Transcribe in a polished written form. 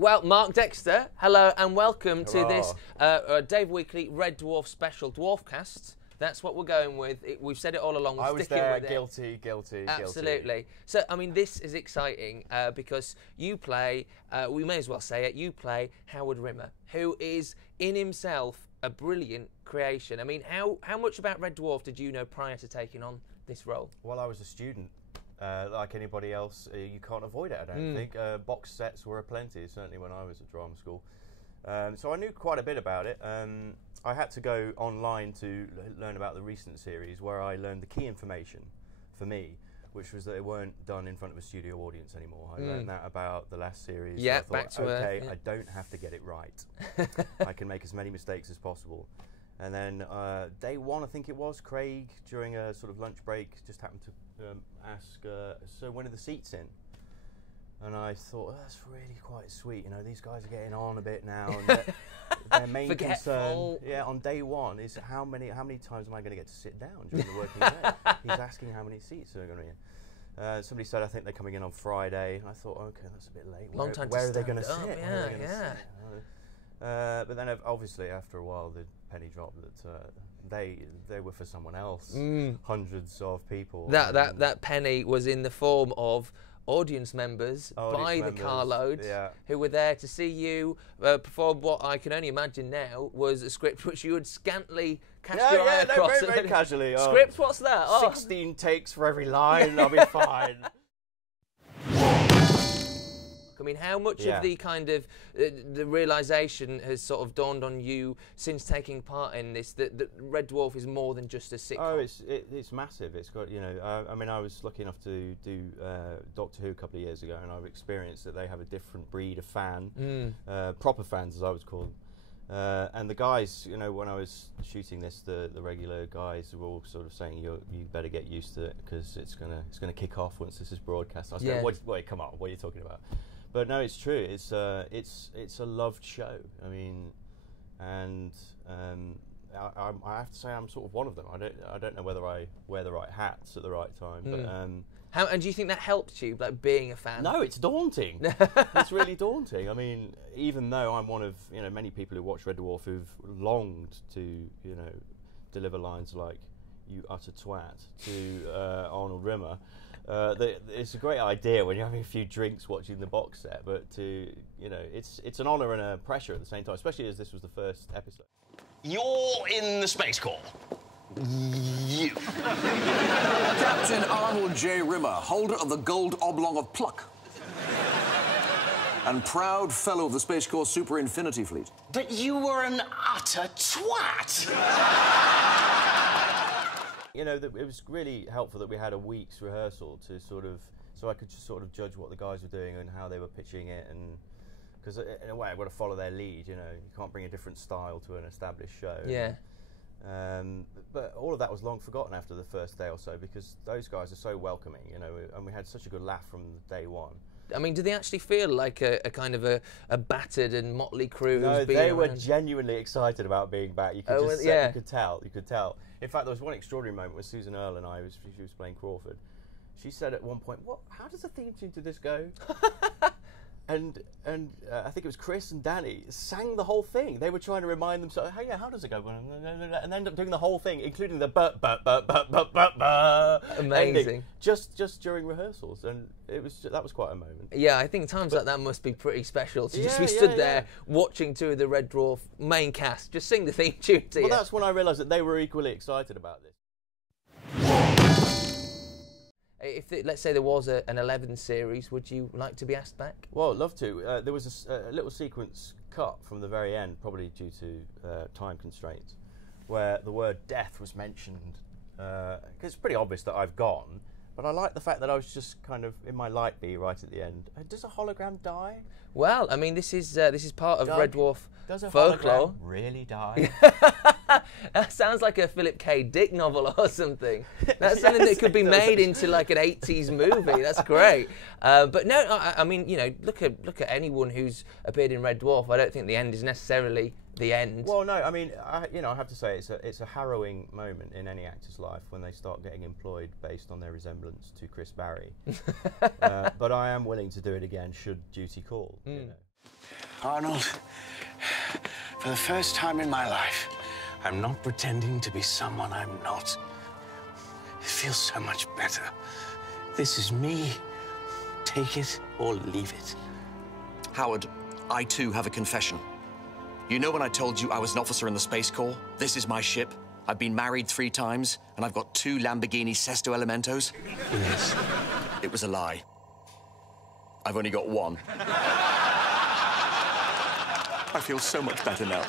Well, Mark Dexter, hello and welcome to this Dave Weekly Red Dwarf special Dwarfcast. That's what we're going with. We've said it all along. We're sticking with it. Guilty. Absolutely. So, I mean, this is exciting because you play, we may as well say it, you play Howard Rimmer, who is in himself a brilliant creation. I mean, how much about Red Dwarf did you know prior to taking on this role? Well, I was a student. Like anybody else, you can't avoid it, I don't think. Box sets were aplenty, certainly when I was at drama school. So I knew quite a bit about it. I had to go online to learn about the recent series, where I learned the key information for me, which was that they weren't done in front of a studio audience anymore. I learned that about the last series. Yeah, so I thought, back to okay, earth, I don't have to get it right. I can make as many mistakes as possible. And then day one, I think it was, Craig, during a sort of lunch break, just happened to ask, so when are the seats in? And I thought, that's really quite sweet. You know, these guys are getting on a bit now. And their main concern, on day one, is how many times am I going to get to sit down during the working day? He's asking how many seats are going to be in. Somebody said, I think they're coming in on Friday. And I thought, okay, that's a bit late. Where are they going to sit? Yeah. But then, obviously, after a while, the penny dropped that they were for someone else. Hundreds of people. That penny was in the form of audience members by the carloads who were there to see you perform what I can only imagine now was a script which you had scantly cast your eye across. Very casually. Script, what's that? 16 takes for every line, I'll be fine. I mean, how much of the kind of the realisation has sort of dawned on you since taking part in this that Red Dwarf is more than just a sitcom? Oh, it's massive. It's got, you know, I mean, I was lucky enough to do Doctor Who a couple of years ago, and I've experienced that they have a different breed of fan, proper fans as I was called. And the guys, you know, when I was shooting this, the regular guys were all sort of saying, you better get used to it because it's gonna kick off once this is broadcast. I was going, wait, come on, what are you talking about? But no, it's true. It's a loved show. I mean, and I have to say I'm sort of one of them. I don't know whether I wear the right hats at the right time. But and do you think that helped you, like being a fan? No, it's daunting. It's really daunting. I mean, even though I'm one of many people who watch Red Dwarf who've longed to deliver lines like "you utter twat" to Arnold Rimmer. It's a great idea when you're having a few drinks watching the box set, but it's an honour and a pressure at the same time, especially as this was the first episode. You're in the Space Corps. You. Captain Arnold J. Rimmer, holder of the Gold Oblong of Pluck, and proud fellow of the Space Corps Super Infinity Fleet. But you were an utter twat. You know, it was really helpful that we had a week's rehearsal so I could just sort of judge what the guys were doing and how they were pitching it, and because in a way I've got to follow their lead. You can't bring a different style to an established show. Yeah. But all of that was long forgotten after the first day or so because those guys are so welcoming, and we had such a good laugh from day one. I mean, do they actually feel like a kind of a battered and motley crew? No, they were genuinely excited about being back. You could you could tell. You could tell. In fact, there was one extraordinary moment with Susan Earle and she was playing Crawford. She said at one point, how does the theme tune to this go? and I think it was Chris and Danny sang the whole thing. They were trying to remind themselves, how does it go? And ended up doing the whole thing, including the amazing ending, just during rehearsals, and that was quite a moment. Yeah, I think times like that must be pretty special to just be stood there watching two of the Red Dwarf main cast just sing the theme tune to you. Well, that's when I realised that they were equally excited about this. If let's say there was an 11 series, would you like to be asked back? Well, I'd love to. There was a little sequence cut from the very end, probably due to time constraints, where the word death was mentioned. Because it's pretty obvious that I've gone, but I like the fact that I was just kind of in my light bee right at the end. Does a hologram die? Well, I mean, this is part of Red Dwarf does a folklore. Hologram really die? That sounds like a Philip K. Dick novel or something. That's something that could be made into like an 80s movie. That's great. But no, I mean, look at anyone who's appeared in Red Dwarf. I don't think the end is necessarily the end. Well, no, I mean, I have to say it's a harrowing moment in any actor's life when they start getting employed based on their resemblance to Chris Barry. But I am willing to do it again should duty call. Arnold, for the first time in my life, I'm not pretending to be someone I'm not. It feels so much better. This is me. Take it or leave it. Howard, I too have a confession. You know when I told you I was an officer in the Space Corps? This is my ship. I've been married 3 times, and I've got 2 Lamborghini Sesto Elementos. Yes. It was a lie. I've only got 1. I feel so much better now.